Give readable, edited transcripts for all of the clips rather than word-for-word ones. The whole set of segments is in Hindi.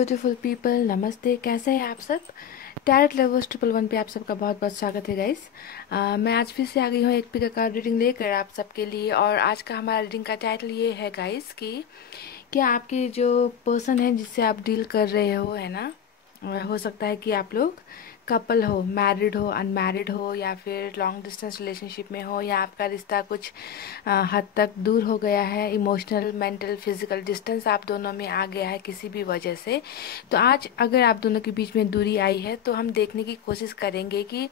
ब्यूटीफुल पीपल, नमस्ते। कैसे हैं आप सब? टैरेट लवर्स 111 पे आप सबका बहुत बहुत स्वागत है गाइस। मैं आज फिर से आ गई हूँ एक पिक कार्ड रीडिंग लेकर आप सबके लिए। और आज का हमारा रीडिंग का टाइटल ये है गाइस कि क्या आपके जो पर्सन है जिससे आप डील कर रहे हो, है ना, हो सकता है कि आप लोग कपल हो, मैरिड हो, अनमैरिड हो, या फिर लॉन्ग डिस्टेंस रिलेशनशिप में हो, या आपका रिश्ता कुछ हद तक दूर हो गया है, इमोशनल, मेंटल, फिजिकल डिस्टेंस आप दोनों में आ गया है किसी भी वजह से। तो आज अगर आप दोनों के बीच में दूरी आई है तो हम देखने की कोशिश करेंगे कि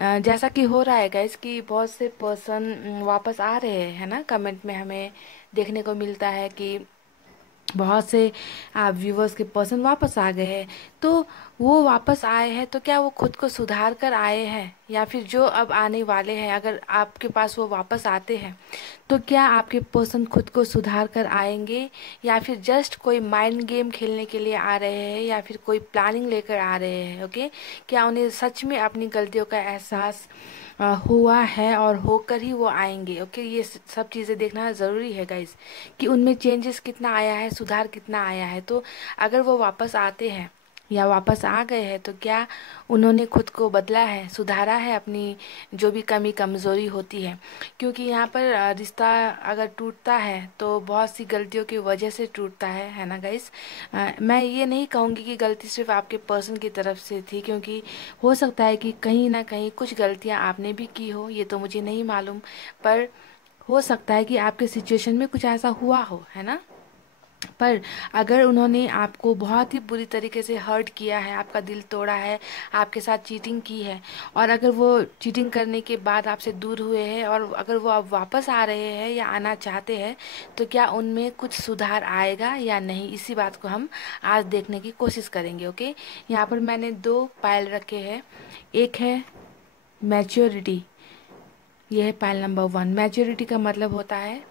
जैसा कि हो रहा है गाइस कि बहुत से पर्सन वापस आ रहे हैं, है ना। कमेंट में हमें देखने को मिलता है कि बहुत से आप व्यूवर्स के पर्सन वापस आ गए हैं। तो वो वापस आए हैं तो क्या वो खुद को सुधार कर आए हैं, या फिर जो अब आने वाले हैं अगर आपके पास वो वापस आते हैं तो क्या आपके पर्सन खुद को सुधार कर आएंगे, या फिर जस्ट कोई माइंड गेम खेलने के लिए आ रहे हैं, या फिर कोई प्लानिंग लेकर आ रहे हैं? ओके, क्या उन्हें सच में अपनी गलतियों का एहसास हुआ है और होकर ही वो आएंगे? ओके, ये सब चीज़ें देखना ज़रूरी है गाइस कि उनमें चेंजेस कितना आया है, सुधार कितना आया है। तो अगर वो वापस आते हैं या वापस आ गए हैं तो क्या उन्होंने खुद को बदला है, सुधारा है अपनी जो भी कमी कमज़ोरी होती है? क्योंकि यहाँ पर रिश्ता अगर टूटता है तो बहुत सी गलतियों की वजह से टूटता है ना गाइस। मैं ये नहीं कहूँगी कि गलती सिर्फ आपके पर्सन की तरफ से थी, क्योंकि हो सकता है कि कहीं ना कहीं कुछ गलतियाँ आपने भी की हो, ये तो मुझे नहीं मालूम। पर हो सकता है कि आपके सिचुएशन में कुछ ऐसा हुआ हो, है ना। पर अगर उन्होंने आपको बहुत ही बुरी तरीके से हर्ट किया है, आपका दिल तोड़ा है, आपके साथ चीटिंग की है, और अगर वो चीटिंग करने के बाद आपसे दूर हुए हैं और अगर वो अब वापस आ रहे हैं या आना चाहते हैं तो क्या उनमें कुछ सुधार आएगा या नहीं, इसी बात को हम आज देखने की कोशिश करेंगे। ओके, यहाँ पर मैंने दो पायल रखे हैं। एक है मैच्योरिटी, यह है पायल नंबर 1। मैच्योरिटी का मतलब होता है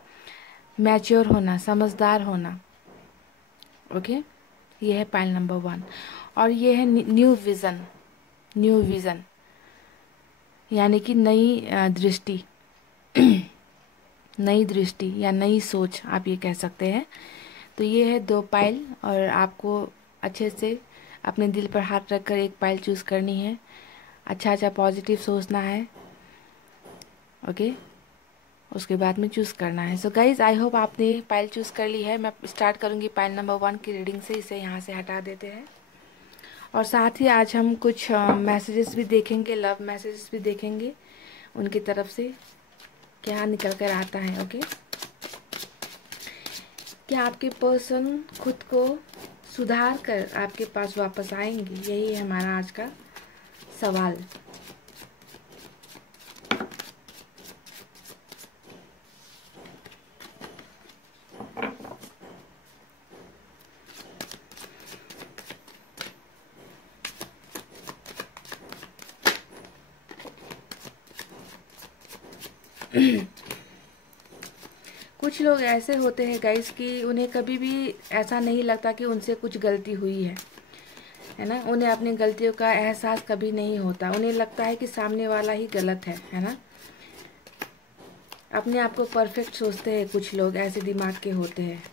मैच्योर होना, समझदार होना। ओके, ये है पाइल नंबर 1। और ये है न्यू विज़न। न्यू विज़न यानी कि नई दृष्टि, नई दृष्टि या नई सोच आप ये कह सकते हैं। तो ये है दो पाइल, और आपको अच्छे से अपने दिल पर हाथ रखकर एक पाइल चूज़ करनी है। अच्छा अच्छा पॉजिटिव सोचना है। ओके, उसके बाद में चूज़ करना है। सो गाइज, आई होप आपने पाइल चूज़ कर ली है। मैं स्टार्ट करूँगी पाइल नंबर 1 की रीडिंग से। इसे यहाँ से हटा देते हैं। और साथ ही आज हम कुछ मैसेजेस भी देखेंगे, लव मैसेजेस भी देखेंगे उनकी तरफ से क्या निकल कर आता है। ओके, क्या आपके पर्सन खुद को सुधार कर आपके पास वापस आएंगे? यही है हमारा आज का सवाल। कुछ लोग ऐसे होते हैं गाइस कि उन्हें कभी भी ऐसा नहीं लगता कि उनसे कुछ गलती हुई है ना। उन्हें अपनी गलतियों का एहसास कभी नहीं होता। उन्हें लगता है कि सामने वाला ही गलत है ना। अपने आप को परफेक्ट सोचते हैं, कुछ लोग ऐसे दिमाग के होते हैं।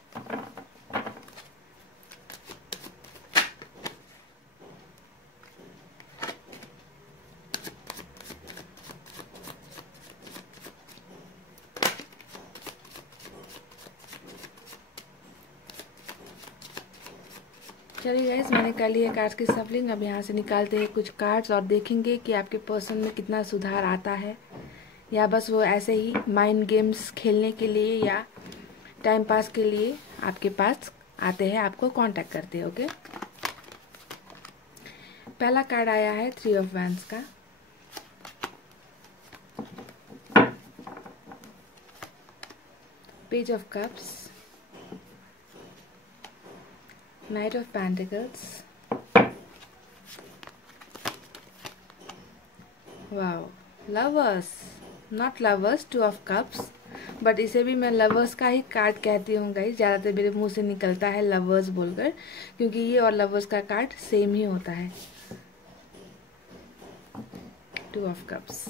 चलिए गाइस, मैंने कर लिया कार्ड्स की सफलिंग। अब यहाँ से निकालते हैं कुछ कार्ड्स और देखेंगे कि आपके पर्सन में कितना सुधार आता है, या बस वो ऐसे ही माइंड गेम्स खेलने के लिए या टाइम पास के लिए आपके पास आते हैं, आपको कांटेक्ट करते हैं। ओके, पहला कार्ड आया है 3 ऑफ वैंड्स का। Page of cups, night of pentacles, wow, lovers, not lovers, 2 of cups. But इसे भी मैं लवर्स का ही कार्ड कहती हूँ गाइस। ज़्यादातर मेरे मुंह से निकलता है लवर्स बोलकर, क्योंकि ये और लवर्स का कार्ड सेम ही होता है। 2 of cups,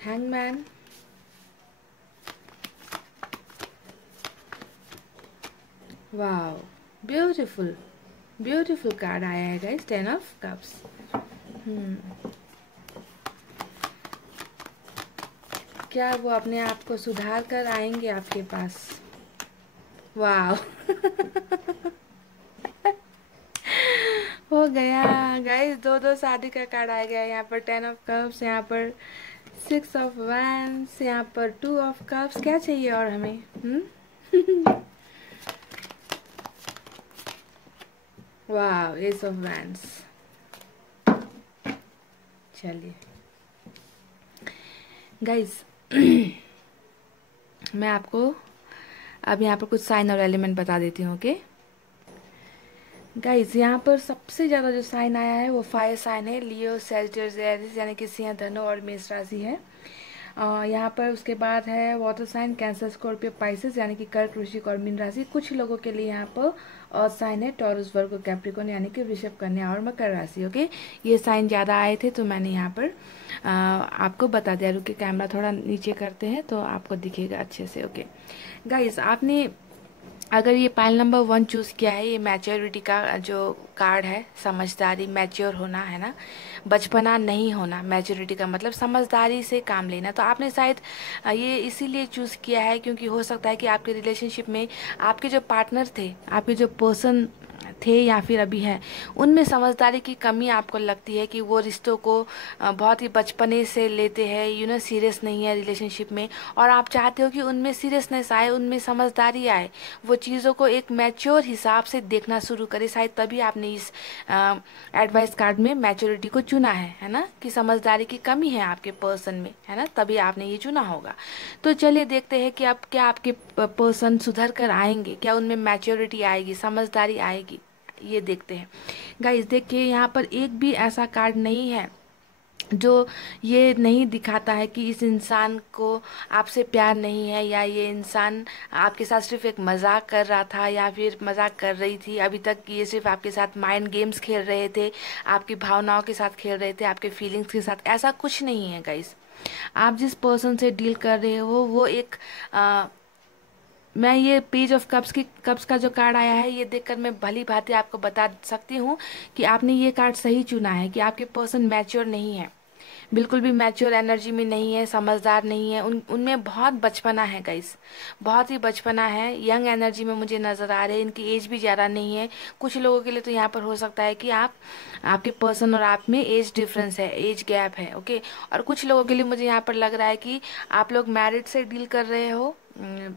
hangman, wow, beautiful, beautiful card आया है गाइस, 10 ऑफ कप्स। क्या वो अपने आप को सुधार कर आएंगे आपके पास? वाओ हो गया गाइस, दो दो शादी का कार्ड आ गया। यहाँ पर 10 ऑफ कप्स, यहाँ पर 6 ऑफ वैंड्स, यहाँ पर 2 ऑफ कप्स। क्या चाहिए और हमें? वाह, एस ऑफ वैंड्स। चलिए गाइस मैं आपको अब यहाँ पर कुछ साइन और एलिमेंट बता देती हूँ। ओके गाइस, यहाँ पर सबसे ज़्यादा जो साइन आया है वो फायर साइन है, लियो, सैजिटेरियस, एरिस यानी कि सिंह, धनु और मेष राशि है। यहाँ पर उसके बाद है water sign, Cancer, Scorpio, Pisces यानी कि कर्क, वृश्चिक और मीन राशि। कुछ लोगों के लिए यहाँ पर और साइन है टॉरस, वर्गो, कैप्रिकॉर्न यानी कि वृषभ, कन्या और मकर राशि। ओके, ये साइन ज़्यादा आए थे तो मैंने यहाँ पर आपको बता दिया। रुके, कैमरा थोड़ा नीचे करते हैं तो आपको दिखेगा अच्छे से। ओके गाइस, आपने अगर ये पाइल नंबर 1 चूज किया है, ये मैच्योरिटी का जो कार्ड है, समझदारी, मैच्योर होना है ना, बचपना नहीं होना। मैच्योरिटी का मतलब समझदारी से काम लेना। तो आपने शायद ये इसीलिए चूज किया है क्योंकि हो सकता है कि आपके रिलेशनशिप में आपके जो पार्टनर थे, आपके जो पर्सन थे या फिर अभी है, उनमें समझदारी की कमी आपको लगती है कि वो रिश्तों को बहुत ही बचपने से लेते हैं, सीरियस नहीं है रिलेशनशिप में। और आप चाहते हो कि उनमें सीरियसनेस आए, उनमें समझदारी आए, वो चीज़ों को एक मैच्योर हिसाब से देखना शुरू करे। शायद तभी आपने इस एडवाइस कार्ड में मैच्योरिटी को चुना है ना, कि समझदारी की कमी है आपके पर्सन में, है ना, तभी आपने ये चुना होगा। तो चलिए देखते हैं कि अब क्या आपके पर्सन सुधर कर आएंगे, क्या उनमें मैच्योरिटी आएगी, समझदारी आएगी, ये देखते हैं। गाइस देखिए, यहाँ पर एक भी ऐसा कार्ड नहीं है जो ये नहीं दिखाता है कि इस इंसान को आपसे प्यार नहीं है, या ये इंसान आपके साथ सिर्फ एक मजाक कर रहा था या फिर मजाक कर रही थी। अभी तक ये सिर्फ आपके साथ माइंड गेम्स खेल रहे थे, आपकी भावनाओं के साथ खेल रहे थे, आपके फीलिंग्स के साथ। ऐसा कुछ नहीं है गाइस। आप जिस पर्सन से डील कर रहे हो वो एक मैं ये पेज ऑफ कप्स का जो कार्ड आया है, ये देखकर मैं भली भांति आपको बता सकती हूँ कि आपने ये कार्ड सही चुना है, कि आपके पर्सन मैच्योर नहीं है, बिल्कुल भी मैच्योर एनर्जी में नहीं है, समझदार नहीं है। उनमें बहुत बचपना है गाइस, बहुत ही बचपना है, यंग एनर्जी में मुझे नज़र आ रहे हैं। इनकी एज भी ज़्यादा नहीं है। कुछ लोगों के लिए तो यहाँ पर हो सकता है कि आपके पर्सन और आप में एज डिफरेंस है, एज गैप है। ओके, और कुछ लोगों के लिए मुझे यहाँ पर लग रहा है कि आप लोग मैरिड से डील कर रहे हो।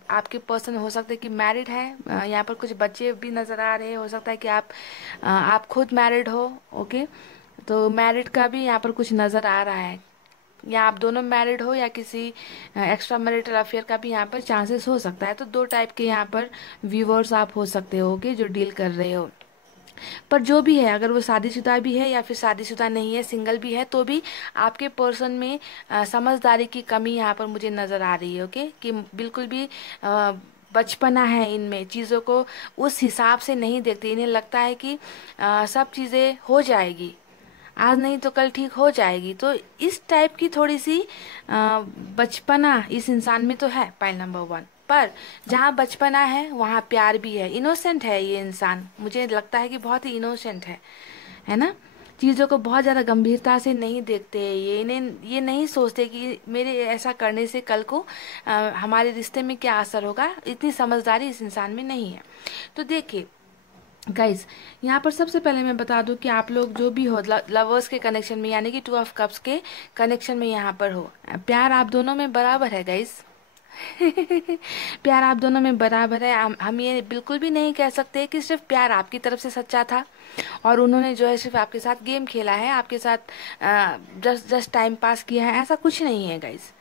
आपके पर्सन हो सकता है कि मैरिड है। यहाँ पर कुछ बच्चे भी नज़र आ रहे हैं। हो सकता है कि आप खुद मैरिड हो। ओके, तो मैरिड का भी यहाँ पर कुछ नज़र आ रहा है, या आप दोनों मैरिड हो या किसी एक्स्ट्रा मैरिटल अफेयर का भी यहाँ पर चांसेस हो सकता है। तो दो टाइप के यहाँ पर व्यूवर्स आप हो सकते हो कि जो डील कर रहे हो। पर जो भी है, अगर वो शादीशुदा भी है या फिर शादीशुदा नहीं है, सिंगल भी है, तो भी आपके पर्सन में समझदारी की कमी यहाँ पर मुझे नज़र आ रही है। ओके, कि बिल्कुल भी बचपना है इनमें, चीज़ों को उस हिसाब से नहीं देखते। इन्हें लगता है कि सब चीज़ें हो जाएगी, आज नहीं तो कल ठीक हो जाएगी। तो इस टाइप की थोड़ी सी बचपना इस इंसान में तो है, पाइल नंबर 1। पर जहाँ बचपना है वहाँ प्यार भी है, इनोसेंट है ये इंसान। मुझे लगता है कि बहुत ही इनोसेंट है ना। चीज़ों को बहुत ज़्यादा गंभीरता से नहीं देखते ये, इन्हें ये नहीं सोचते कि मेरे ऐसा करने से कल को हमारे रिश्ते में क्या असर होगा। इतनी समझदारी इस इंसान में नहीं है। तो देखिए गाइस, यहाँ पर सबसे पहले मैं बता दूं कि आप लोग जो भी हो लवर्स के कनेक्शन में, यानी कि 2 ऑफ कप्स के कनेक्शन में यहाँ पर हो, प्यार आप दोनों में बराबर है गाइस। प्यार आप दोनों में बराबर है। हम ये बिल्कुल भी नहीं कह सकते कि सिर्फ प्यार आपकी तरफ से सच्चा था और उन्होंने जो है सिर्फ आपके साथ गेम खेला है, आपके साथ जस्ट टाइम पास किया है। ऐसा कुछ नहीं है गाइस।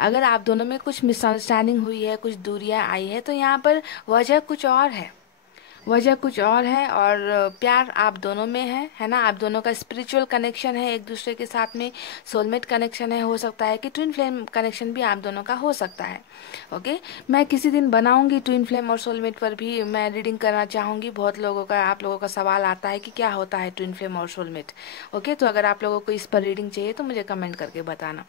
अगर आप दोनों में कुछ मिसअंडरस्टैंडिंग हुई है, कुछ दूरियां आई है, तो यहाँ पर वजह कुछ और है, वजह कुछ और है। और प्यार आप दोनों में है ना। आप दोनों का स्पिरिचुअल कनेक्शन है एक दूसरे के साथ में, सोलमेट कनेक्शन है। हो सकता है कि ट्विन फ्लेम कनेक्शन भी आप दोनों का हो सकता है। ओके, मैं किसी दिन बनाऊंगी ट्विन फ्लेम और सोलमेट पर भी मैं रीडिंग करना चाहूंगी। बहुत लोगों का, आप लोगों का सवाल आता है कि क्या होता है ट्विन फ्लेम और सोलमेट। ओके, तो अगर आप लोगों को इस पर रीडिंग चाहिए तो मुझे कमेंट करके बताना।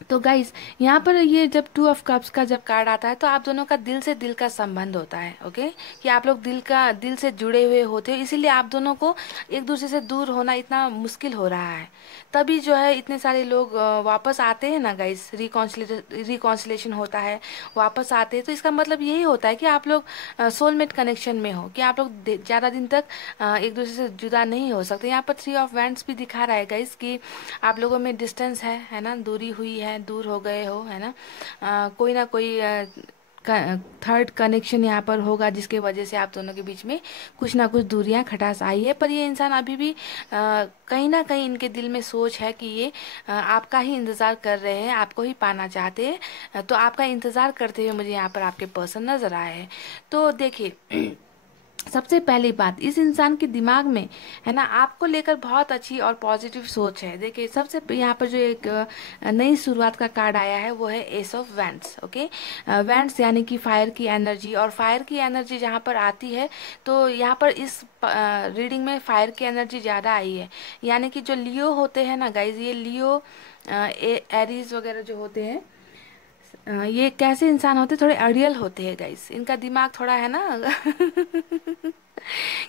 तो गाइस, यहाँ पर ये जब 2 ऑफ कप्स का जब कार्ड आता है तो आप दोनों का दिल से दिल का संबंध होता है। ओके, कि आप लोग दिल से जुड़े हुए होते हो, इसीलिए आप दोनों को एक दूसरे से दूर होना इतना मुश्किल हो रहा है। तभी जो है इतने सारे लोग वापस आते हैं ना गाइस, रिकॉन्सिलेशन होता है, वापस आते हैं। तो इसका मतलब यही होता है कि आप लोग सोलमेट कनेक्शन में हो, कि आप लोग ज़्यादा दिन तक एक दूसरे से जुदा नहीं हो सकते। यहाँ पर 3 ऑफ वैंड्स भी दिखा रहा है गाइस कि आप लोगों में डिस्टेंस है ना, दूरी हुई है, दूर हो गए हो, है ना। कोई ना कोई थर्ड कनेक्शन यहाँ पर होगा जिसके वजह से आप दोनों के बीच में कुछ ना कुछ दूरियां खटास आई है। पर ये इंसान अभी भी कहीं ना कहीं इनके दिल में सोच है कि ये आपका ही इंतज़ार कर रहे हैं, आपको ही पाना चाहते हैं। तो आपका इंतज़ार करते हुए मुझे यहाँ पर आपके पर्सन नज़र आए हैं। तो देखिए, सबसे पहली बात, इस इंसान के दिमाग में है ना आपको लेकर बहुत अच्छी और पॉजिटिव सोच है। देखिए, सबसे यहाँ पर जो एक नई शुरुआत का कार्ड आया है वो है S of wands. Okay, wands यानी कि फायर की एनर्जी, और फायर की एनर्जी जहाँ पर आती है तो यहाँ पर इस रीडिंग में फायर की एनर्जी ज़्यादा आई है। यानी कि जो लियो होते हैं ना गाइज, ये लियो एरीज वगैरह जो होते हैं, ये कैसे इंसान होते हैं, थोड़े अड़ियल होते हैं गाइस। इनका दिमाग थोड़ा है ना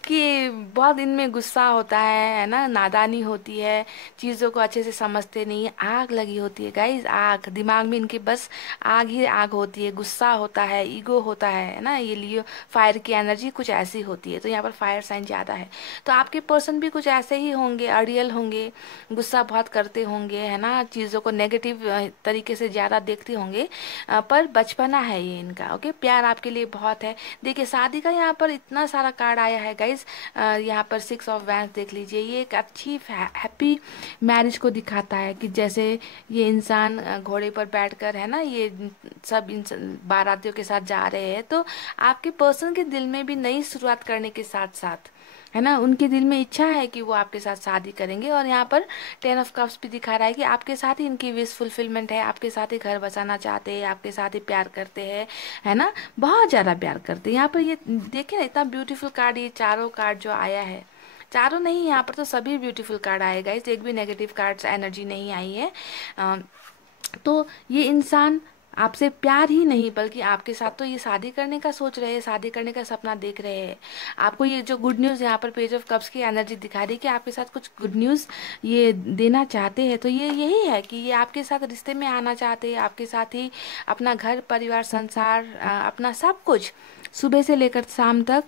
कि बहुत इनमें गुस्सा होता है ना, नादानी होती है, चीज़ों को अच्छे से समझते नहीं है, आग लगी होती है गाइस, आग दिमाग में इनके बस आग ही आग होती है, गुस्सा होता है, ईगो होता है ना। ये लिए फायर की एनर्जी कुछ ऐसी होती है। तो यहाँ पर फायर साइन ज़्यादा है, तो आपके पर्सन भी कुछ ऐसे ही होंगे, अड़ियल होंगे, गुस्सा बहुत करते होंगे, है ना, चीज़ों को नेगेटिव तरीके से ज़्यादा देखते होंगे। पर बचपना है ये इनका। ओके, प्यार आपके लिए बहुत है। देखिए, शादी का यहाँ पर इतना सारा कार्ड आया है गाइज। यहाँ पर 6 ऑफ वैंड्स देख लीजिए, ये एक अच्छी हैप्पी मैरिज को दिखाता है कि जैसे ये इंसान घोड़े पर बैठकर, है ना, ये सब बारातियों के साथ जा रहे हैं। तो आपके पर्सन के दिल में भी नई शुरुआत करने के साथ साथ, है ना, उनके दिल में इच्छा है कि वो आपके साथ शादी करेंगे। और यहाँ पर 10 ऑफ कप्स भी दिखा रहा है कि आपके साथ ही इनकी विश फुलफिलमेंट है, आपके साथ ही घर बसाना चाहते हैं, आपके साथ ही प्यार करते हैं, है ना, बहुत ज़्यादा प्यार करते हैं। यहाँ पर ये देखिए ना, इतना ब्यूटीफुल कार्ड, ये चारों कार्ड जो आया है, चारों नहीं, यहाँ पर तो सभी ब्यूटीफुल कार्ड आएगा, इस एक भी नेगेटिव कार्ड्स एनर्जी नहीं आई है। तो ये इंसान आपसे प्यार ही नहीं बल्कि आपके साथ तो ये शादी करने का सोच रहे हैं, शादी करने का सपना देख रहे हैं। आपको ये जो गुड न्यूज़ यहाँ पर पेज ऑफ कप्स की एनर्जी दिखा रही है कि आपके साथ कुछ गुड न्यूज़ ये देना चाहते हैं। तो ये यही है कि ये आपके साथ रिश्ते में आना चाहते हैं, आपके साथ ही अपना घर परिवार संसार अपना सब कुछ सुबह से लेकर शाम तक,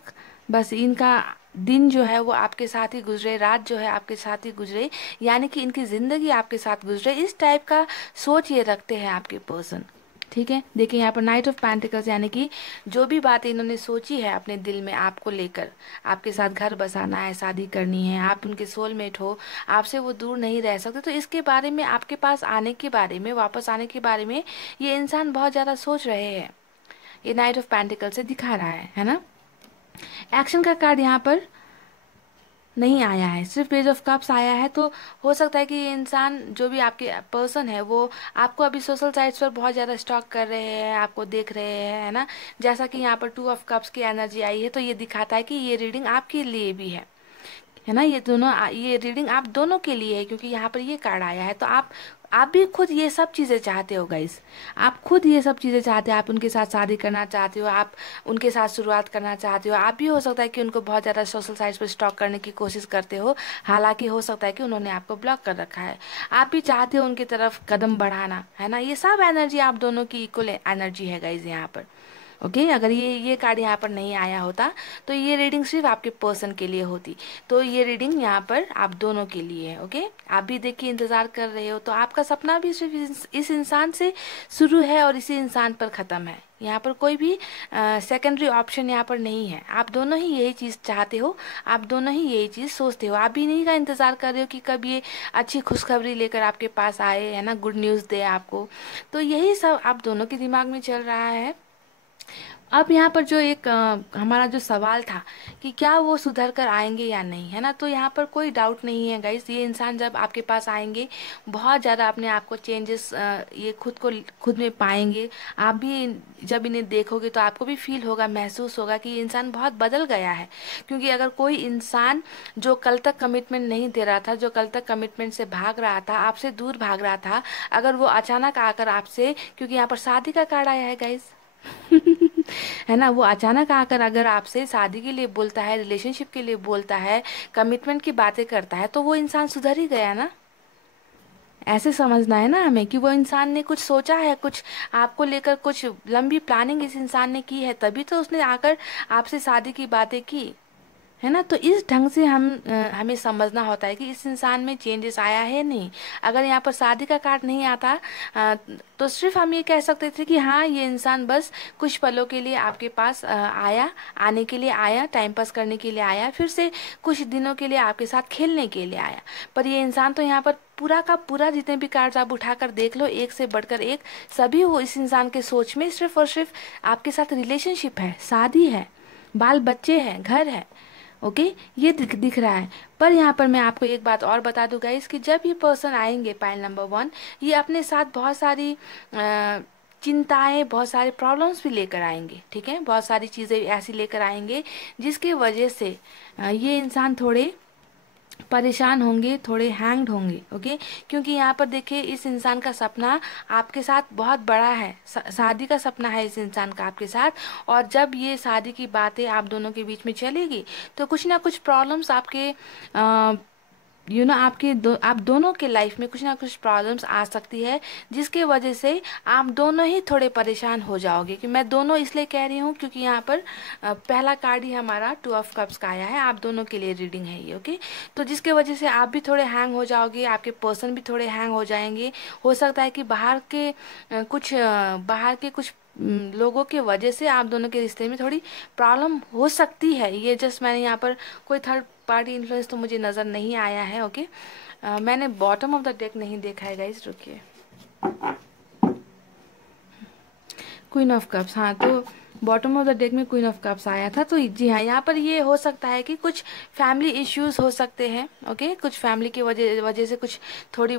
बस इनका दिन जो है वो आपके साथ ही गुजरे, रात जो है आपके साथ ही गुजरे, यानी कि इनकी ज़िंदगी आपके साथ गुजरे, इस टाइप का सोच ये रखते हैं आपके पर्सन। ठीक है, देखिए यहाँ पर नाइट ऑफ पेंटिकल्स, यानी कि जो भी बातें इन्होंने सोची है अपने दिल में आपको लेकर, आपके साथ घर बसाना है, शादी करनी है, आप उनके सोलमेट हो, आपसे वो दूर नहीं रह सकते, तो इसके बारे में, आपके पास आने के बारे में, वापस आने के बारे में ये इंसान बहुत ज़्यादा सोच रहे हैं। ये नाइट ऑफ पेंटिकल से दिखा रहा है ना। एक्शन का कार्ड यहाँ पर नहीं आया है, सिर्फ पेज ऑफ कप्स आया है। तो हो सकता है कि ये इंसान, जो भी आपके पर्सन है, वो आपको अभी सोशल साइट्स पर बहुत ज़्यादा स्टॉक कर रहे हैं, आपको देख रहे हैं, है ना। जैसा कि यहाँ पर 2 ऑफ कप्स की एनर्जी आई है, तो ये दिखाता है कि ये रीडिंग आपके लिए भी है ना। ये दोनों, ये रीडिंग आप दोनों के लिए है, क्योंकि यहाँ पर ये कार्ड आया है। तो आप भी खुद ये सब चीज़ें चाहते हो गाइस, आप खुद ये सब चीज़ें चाहते हो, आप उनके साथ शादी करना चाहते हो, आप उनके साथ शुरुआत करना चाहते हो। आप भी हो सकता है कि उनको बहुत ज़्यादा सोशल साइट्स पर स्टॉक करने की कोशिश करते हो, हालांकि हो सकता है कि उन्होंने आपको ब्लॉक कर रखा है। आप भी चाहते हो उनकी तरफ कदम बढ़ाना, है ना। ये सब एनर्जी आप दोनों की इक्वल एनर्जी है गाइज यहाँ पर। ओके, अगर ये कार्ड यहाँ पर नहीं आया होता तो ये रीडिंग सिर्फ आपके पर्सन के लिए होती। तो ये रीडिंग यहाँ पर आप दोनों के लिए है। ओके, आप भी देखिए इंतज़ार कर रहे हो, तो आपका सपना भी सिर्फ इस इंसान से शुरू है और इसी इंसान पर ख़त्म है। यहाँ पर कोई भी सेकेंडरी ऑप्शन यहाँ पर नहीं है। आप दोनों ही यही चीज़ चाहते हो, आप दोनों ही यही चीज़ सोचते हो। आप भी नहीं का इंतज़ार कर रहे हो कि कब ये अच्छी खुशखबरी लेकर आपके पास आए, है ना, गुड न्यूज़ दे आपको। तो यही सब आप दोनों के दिमाग में चल रहा है। अब यहाँ पर जो एक हमारा जो सवाल था कि क्या वो सुधर कर आएंगे या नहीं, है ना, तो यहाँ पर कोई डाउट नहीं है गाइस। ये इंसान जब आपके पास आएंगे बहुत ज़्यादा अपने आप को चेंजेस ये खुद में पाएंगे। आप भी जब इन्हें देखोगे तो आपको भी फील होगा, महसूस होगा कि ये इंसान बहुत बदल गया है। क्योंकि अगर कोई इंसान जो कल तक कमिटमेंट नहीं दे रहा था, जो कल तक कमिटमेंट से भाग रहा था, आपसे दूर भाग रहा था, अगर वो अचानक आकर आपसे, क्योंकि यहाँ पर शादी का कार्ड आया है गाइस है ना, वो अचानक आकर अगर आपसे शादी के लिए बोलता है, रिलेशनशिप के लिए बोलता है, कमिटमेंट की बातें करता है, तो वो इंसान सुधर ही गया ना। ऐसे समझना है ना हमें कि वो इंसान ने कुछ सोचा है, कुछ आपको लेकर कुछ लंबी प्लानिंग इस इंसान ने की है, तभी तो उसने आकर आपसे शादी की बातें की, है ना। तो इस ढंग से हमें समझना होता है कि इस इंसान में चेंजेस आया है नहीं। अगर यहाँ पर शादी का कार्ड नहीं आता तो सिर्फ हम ये कह सकते थे कि हाँ, ये इंसान बस कुछ पलों के लिए आपके पास आने के लिए आया, टाइम पास करने के लिए आया, फिर से कुछ दिनों के लिए आपके साथ खेलने के लिए आया। पर ये इंसान तो यहाँ पर पूरा का पूरा, जितने भी कार्ड्स आप उठाकर देख लो, एक से बढ़कर एक, सभी वो इस इंसान के सोच में सिर्फ और सिर्फ आपके साथ रिलेशनशिप है, शादी है, बाल बच्चे हैं, घर है। ओके, ये दिख रहा है। पर यहाँ पर मैं आपको एक बात और बता दूं गाइस कि जब ये पर्सन आएंगे पाइल नंबर 1, ये अपने साथ बहुत सारी चिंताएं, बहुत सारे प्रॉब्लम्स भी लेकर आएंगे, ठीक है, बहुत सारी चीज़ें ऐसी लेकर आएंगे जिसकी वजह से ये इंसान थोड़े परेशान होंगे, थोड़े हैंग्ड होंगे। ओके, क्योंकि यहाँ पर देखिए इस इंसान का सपना आपके साथ बहुत बड़ा है, शादी का सपना है इस इंसान का आपके साथ। और जब ये शादी की बातें आप दोनों के बीच में चलेगी तो कुछ ना कुछ प्रॉब्लम्स आपके आप दोनों के लाइफ में कुछ ना कुछ प्रॉब्लम्स आ सकती है, जिसके वजह से आप दोनों ही थोड़े परेशान हो जाओगे। कि मैं दोनों इसलिए कह रही हूँ क्योंकि यहाँ पर पहला कार्ड ही हमारा 2 ऑफ कप्स का आया है, आप दोनों के लिए रीडिंग है ये। ओके, तो जिसके वजह से आप भी थोड़े हैंग हो जाओगे, आपके पर्सन भी थोड़े हैंग हो जाएंगे। हो सकता है कि बाहर के कुछ लोगों के वजह से आप दोनों के रिश्ते में थोड़ी प्रॉब्लम हो सकती है। ये जस्ट मैंने यहाँ पर कोई थर्ड पार्टी इन्फ्लुएंस तो मुझे नज़र नहीं आया है। ओके, मैंने बॉटम ऑफ द डेक नहीं देखा है गाइस, रुकिए। क्वीन ऑफ कप्स, हाँ, तो बॉटम ऑफ द डेक में क्वीन ऑफ कप्स आया था। तो जी हाँ, यहाँ पर ये हो सकता है कि कुछ फैमिली इश्यूज हो सकते हैं। ओके, कुछ फैमिली की वजह से कुछ थोड़ी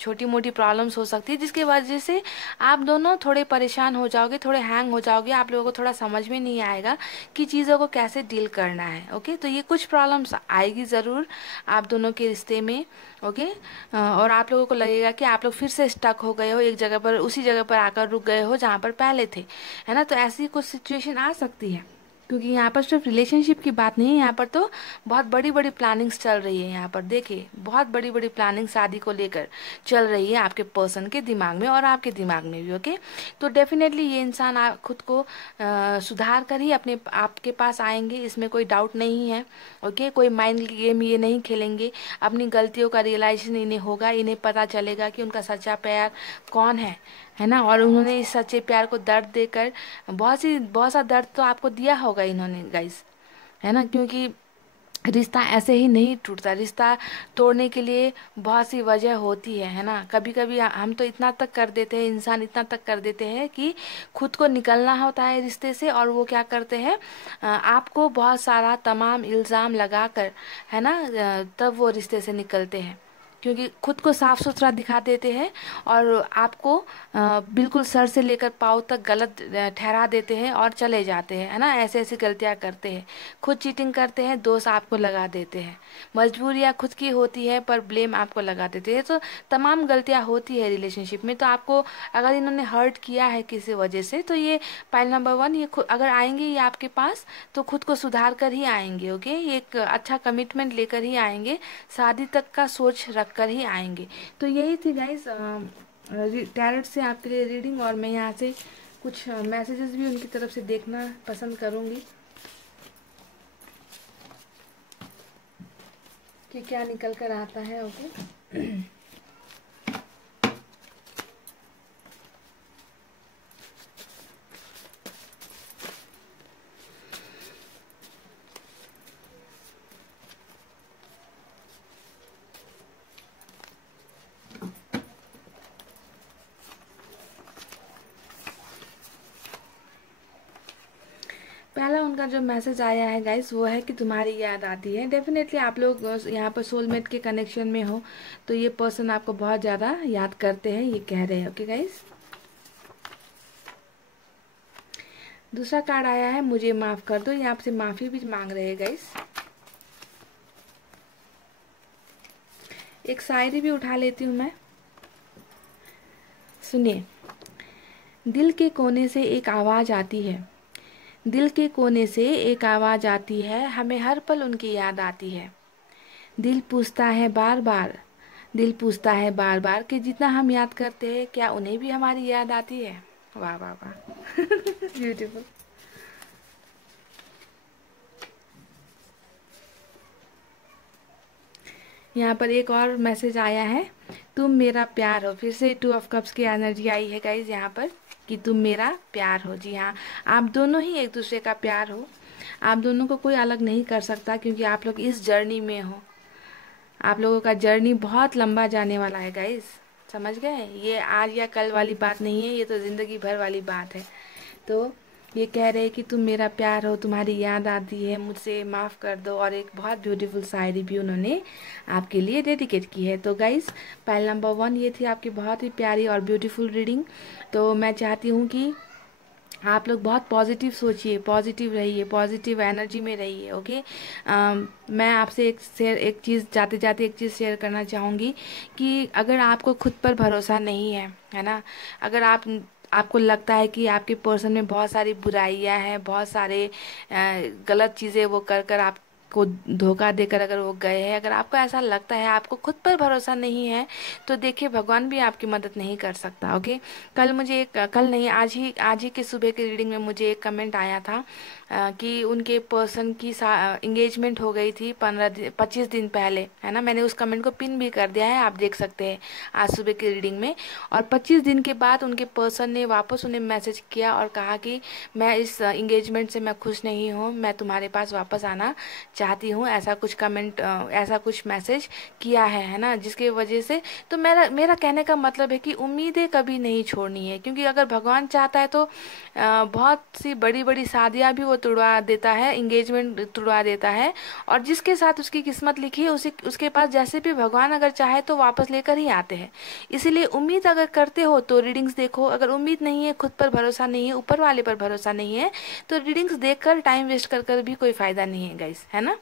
छोटी मोटी प्रॉब्लम्स हो सकती है, जिसकी वजह से आप दोनों थोड़े परेशान हो जाओगे, थोड़े हैंग हो जाओगे। आप लोगों को थोड़ा समझ में नहीं आएगा कि चीज़ों को कैसे डील करना है। ओके, तो ये कुछ प्रॉब्लम्स आएगी ज़रूर आप दोनों के रिश्ते में। ओके, और आप लोगों को लगेगा कि आप लोग फिर से स्टक हो गए हो एक जगह पर, उसी जगह पर आकर रुक गए हो जहाँ पर पहले थे, है ना। तो ऐसी कुछ सिचुएशन आ सकती है, क्योंकि यहाँ पर सिर्फ रिलेशनशिप की बात नहीं है, यहाँ पर तो बहुत बड़ी बड़ी प्लानिंग्स चल रही है। यहाँ पर देखिए बहुत बड़ी बड़ी प्लानिंग शादी को लेकर चल रही है आपके पर्सन के दिमाग में और आपके दिमाग में भी। ओके, तो डेफिनेटली ये इंसान खुद को सुधार कर ही अपने आपके पास आएंगे, इसमें कोई डाउट नहीं है। ओके, कोई माइंड गेम ये नहीं खेलेंगे, अपनी गलतियों का रियलाइजेशन इन्हें होगा, इन्हें पता चलेगा कि उनका सच्चा प्यार कौन है ना। और उन्होंने इस सच्चे प्यार को दर्द देकर बहुत सा दर्द तो आपको दिया होगा इन्होंने गाइस, है ना। क्योंकि रिश्ता ऐसे ही नहीं टूटता, रिश्ता तोड़ने के लिए बहुत सी वजह होती है ना। कभी कभी हम तो इतना तक कर देते हैं, इंसान इतना तक कर देते हैं कि खुद को निकलना होता है रिश्ते से, और वो क्या करते हैं, आपको बहुत सारा तमाम इल्ज़ाम लगाकर, है ना, तब वो रिश्ते से निकलते हैं। क्योंकि खुद को साफ सुथरा दिखा देते हैं और आपको बिल्कुल सर से लेकर पाँव तक गलत ठहरा देते हैं और चले जाते हैं, है ना। ऐसे ऐसी गलतियां करते हैं, खुद चीटिंग करते हैं, दोष आपको लगा देते हैं, मजबूरियां खुद की होती है पर ब्लेम आपको लगा देते हैं। तो तमाम गलतियां होती है रिलेशनशिप में। तो आपको अगर इन्होंने हर्ट किया है किसी वजह से, तो ये पाइल नंबर 1, ये अगर आएंगे ये आपके पास तो खुद को सुधार कर ही आएंगे। ओके, ये एक अच्छा कमिटमेंट लेकर ही आएंगे, शादी तक का सोच रख कर ही आएंगे। तो यही थी गाइस टैरोट से आपके लिए रीडिंग, और मैं यहाँ से कुछ मैसेजेस भी उनकी तरफ से देखना पसंद करूँगी कि क्या निकल कर आता है। ओके, का जो मैसेज आया है गाइस वो है कि तुम्हारी याद आती है। डेफिनेटली आप लोग यहाँ पर सोलमेट के कनेक्शन में हो तो ये पर्सन आपको बहुत ज़्यादा याद करते हैं, ये कह रहे हैं। ओके गाइस, दूसरा कार्ड आया है मुझे माफ़ कर दो, ये आपसे माफ़ी भी मांग रहे हैं गाइस। एक शायरी भी उठा लेती हूँ मैं, सुनिए। दिल के कोने से एक आवाज़ आती है, दिल के कोने से एक आवाज़ आती है, हमें हर पल उनकी याद आती है। दिल पूछता है बार बार, दिल पूछता है बार बार कि जितना हम याद करते हैं क्या उन्हें भी हमारी याद आती है। वाह वाह वाह ब्यूटीफुल। यहाँ पर एक और मैसेज आया है, तुम मेरा प्यार हो। फिर से 2 ऑफ कप्स की एनर्जी आई है गाइज यहाँ पर कि तुम मेरा प्यार हो। जी हाँ, आप दोनों ही एक दूसरे का प्यार हो, आप दोनों को कोई अलग नहीं कर सकता क्योंकि आप लोग इस जर्नी में हो। आप लोगों का जर्नी बहुत लंबा जाने वाला है गाइज, समझ गए? ये आज या कल वाली बात नहीं है, ये तो ज़िंदगी भर वाली बात है। तो ये कह रहे हैं कि तुम मेरा प्यार हो, तुम्हारी याद आती है, मुझसे माफ़ कर दो। और एक बहुत ब्यूटीफुल शायरी भी उन्होंने आपके लिए डेडिकेट की है। तो गाइस, पहल नंबर 1 ये थी आपकी बहुत ही प्यारी और ब्यूटीफुल रीडिंग। तो मैं चाहती हूँ कि आप लोग बहुत पॉजिटिव सोचिए, पॉजिटिव रहिए, पॉजिटिव एनर्जी में रहिए। ओके, मैं आपसे एक चीज़ जाते जाते एक चीज़ शेयर करना चाहूँगी कि अगर आपको खुद पर भरोसा नहीं है ना, अगर आपको लगता है कि आपके पर्सन में बहुत सारी बुराइयां हैं, बहुत सारे गलत चीज़ें वो कर कर आपको धोखा देकर अगर वो गए हैं, अगर आपको ऐसा लगता है, आपको खुद पर भरोसा नहीं है, तो देखिए भगवान भी आपकी मदद नहीं कर सकता। ओके, कल नहीं, आज ही के सुबह के रीडिंग में मुझे एक कमेंट आया था कि उनके पर्सन की इंगेजमेंट हो गई थी 25 दिन पहले, है ना। मैंने उस कमेंट को पिन भी कर दिया है, आप देख सकते हैं आज सुबह की रीडिंग में। और 25 दिन के बाद उनके पर्सन ने वापस उन्हें मैसेज किया और कहा कि मैं इस इंगेजमेंट से मैं खुश नहीं हूँ, मैं तुम्हारे पास वापस आना चाहती हूँ। ऐसा कुछ कमेंट, ऐसा कुछ मैसेज किया है ना, जिसकी वजह से तो मेरा कहने का मतलब है कि उम्मीदें कभी नहीं छोड़नी है, क्योंकि अगर भगवान चाहता है तो बहुत सी बड़ी बड़ी शादियाँ भी वो तुड़वा देता है, इंगेजमेंट तुड़वा देता है। और जिसके साथ उसकी किस्मत लिखी है उसके पास जैसे भी भगवान अगर चाहे तो वापस लेकर ही आते हैं। इसीलिए उम्मीद अगर करते हो तो रीडिंग्स देखो, अगर उम्मीद नहीं है, खुद पर भरोसा नहीं है, ऊपर वाले पर भरोसा नहीं है, तो रीडिंग्स देखकर टाइम वेस्ट कर भी कोई फायदा नहीं है गाइस, है ना।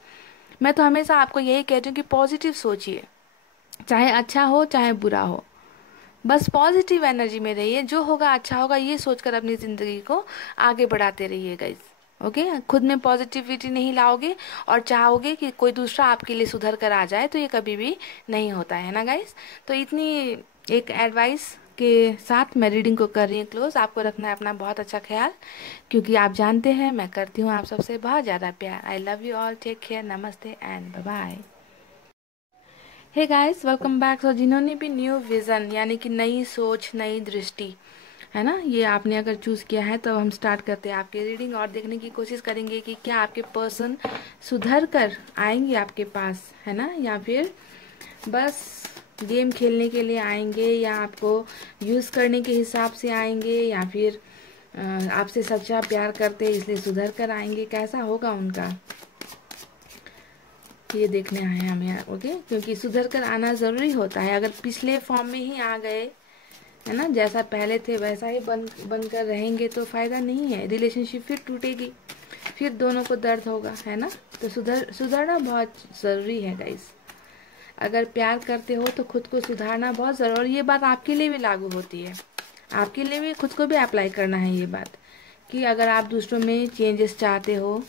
मैं तो हमेशा आपको यही कहती हूँ कि पॉजिटिव सोचिए, चाहे अच्छा हो चाहे बुरा हो, बस पॉजिटिव एनर्जी में रहिए, जो होगा अच्छा होगा ये सोचकर अपनी ज़िंदगी को आगे बढ़ाते रहिए गाइस। ओके, खुद में पॉजिटिविटी नहीं लाओगे और चाहोगे कि कोई दूसरा आपके लिए सुधर कर आ जाए, तो ये कभी भी नहीं होता है ना गाइस। तो इतनी एक एडवाइस के साथ मैं रीडिंग को कर रही हूँ क्लोज। आपको रखना है अपना बहुत अच्छा ख्याल, क्योंकि आप जानते हैं मैं करती हूँ आप सबसे बहुत ज़्यादा प्यार। I love you all, take care, नमस्ते and bye bye. Hey guys, welcome back. तो जिन्होंने भी न्यू विज़न यानी कि नई सोच, नई दृष्टि, है ना, ये आपने अगर चूज़ किया है, तो हम स्टार्ट करते हैं आपकी रीडिंग और देखने की कोशिश करेंगे कि क्या आपके पर्सन सुधर कर आएंगे आपके पास, है ना, या फिर बस गेम खेलने के लिए आएंगे, या आपको यूज़ करने के हिसाब से आएंगे, या फिर आपसे सच्चा प्यार करते इसलिए सुधर कर आएंगे। कैसा होगा उनका, ये देखने आए हैं हमें। ओके, क्योंकि सुधर कर आना ज़रूरी होता है। अगर पिछले फॉर्म में ही आ गए, है ना, जैसा पहले थे वैसा ही बनकर रहेंगे तो फ़ायदा नहीं है, रिलेशनशिप फिर टूटेगी, फिर दोनों को दर्द होगा, है ना। तो सुधरना बहुत ज़रूरी है गाइस। अगर प्यार करते हो तो खुद को सुधारना बहुत ज़रूरी, और ये बात आपके लिए भी लागू होती है, आपके लिए भी खुद को भी अप्लाई करना है ये बात, कि अगर आप दूसरों में चेंजेस चाहते हो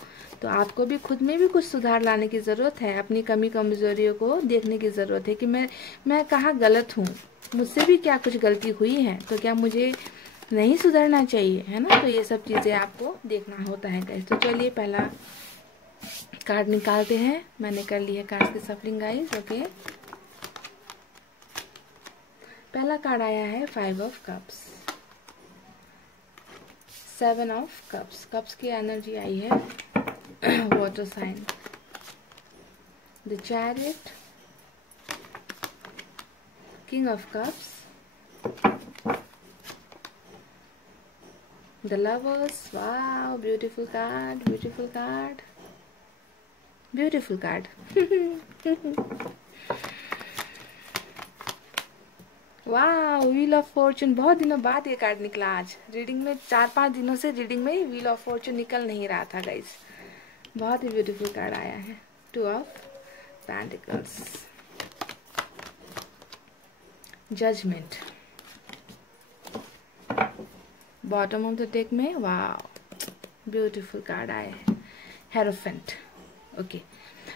तो आपको भी खुद में भी कुछ सुधार लाने की ज़रूरत है। अपनी कमी कमज़ोरियों को देखने की ज़रूरत है कि मैं कहाँ गलत हूँ, मुझसे भी क्या कुछ गलती हुई है, तो क्या मुझे नहीं सुधरना चाहिए, है ना। तो ये सब चीज़ें आपको देखना होता है गाइस। तो चलिए पहला कार्ड निकालते हैं। मैंने कर ली है कार्ड की सफलिंग गाइस। ओके, पहला कार्ड आया है 5 of cups, 7 of cups, cups की एनर्जी आई है water sign, the chariot, king of cups, the lovers, wow, beautiful card, beautiful card, beautiful card. वाह, व्हील ऑफ फॉर्चून, बहुत दिनों बाद ये कार्ड निकला आज रीडिंग में। 4-5 दिनों से रीडिंग में व्हील ऑफ फॉर्चून निकल नहीं रहा था गाइस। बहुत ही ब्यूटीफुल कार्ड आया है। 2 of pentacles, judgment, bottom of the deck में वाह ब्यूटीफुल कार्ड आए हैं, हेरोफेंट। ओके,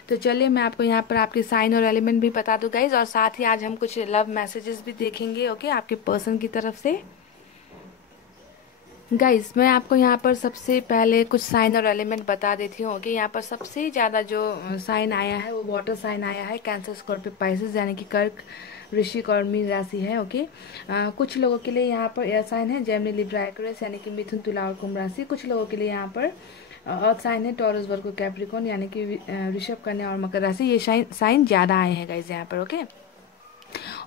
तो चलिए मैं आपको यहाँ पर आपके साइन और एलिमेंट भी बता दूँ गाइज, और साथ ही आज हम कुछ लव मैसेजेस भी देखेंगे। ओके, आपके पर्सन की तरफ से। गाइज मैं आपको यहाँ पर सबसे पहले कुछ साइन और एलिमेंट बता देती हूँ। ओके, यहाँ पर सबसे ज़्यादा जो साइन आया है वो वाटर साइन आया है, कैंसर, स्कॉर्पियो, पाइसेस, यानी कि कर्क, वृश्चिक और मीन राशि है। ओके, कुछ लोगों के लिए यहाँ पर एयर साइन है, जेमिनी, लिब्रा, एक्वेरियस, यानी कि मिथुन, तुला और कुंभ राशि। कुछ लोगों के लिए यहाँ पर अर्थ साइन है, टॉरस, वर्गो, कैप्रिकॉर्न, यानी कि ऋषभ, कन्या और मकर राशि। ये साइन ज़्यादा आए हैं गाइज यहाँ पर। ओके,